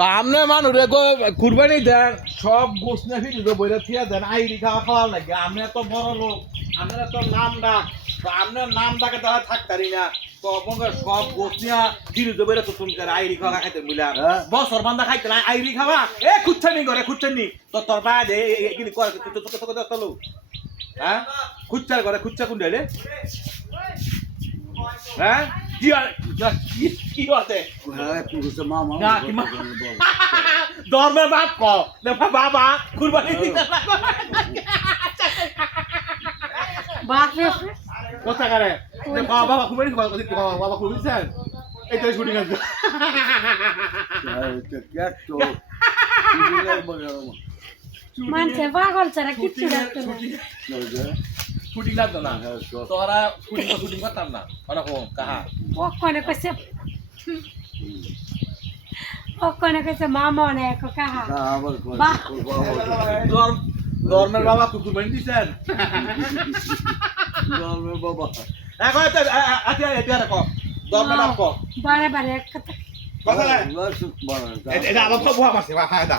তো আপনি মানুষে কুরবানি দেন সব গোস না ফিরে বইরে থিয়া দেন আইরি খাওয়া খাওয়া লাগে আপনি এত বড় লোক আপনার এত নাম ডাক তো আপনার নাম ডাকে তারা থাকতারি না তো আপনার সব গোস নিয়া ফিরে বইরে তো তুমি আইরি খাওয়া খাইতে মিলা বছর বান্ধা খাইতে না আইরি খাওয়া এ খুঁজছানি করে খুঁজছানি তো তোর বাইরে এগুলি করে চলো হ্যাঁ খুঁজছার করে খুঁজছা কোন রে হ্যাঁ কি হতে না কি ধর্মের বাপ ক দেখো বাবা কুরবানি দিতে কথা করে বাবা কুরবানি বাবা কুরবানি দিছেন এইটাই শুটিং আছে মানছে পাগল ছাড়া কিচ্ছু লাগতো না শুটিং লাগতো না তোরা শুটিং করতাম না ওরকম কাহা ওখানে কইছে মামা অনেক কাহা ধর্মের বাবা কুরবানি দিছেন বাবা এখন এটা রাখো ধর্মের বাপ কো বারে বারে এক কথা কথা এটা আবার তো বুয়া মারছে বা খায় দা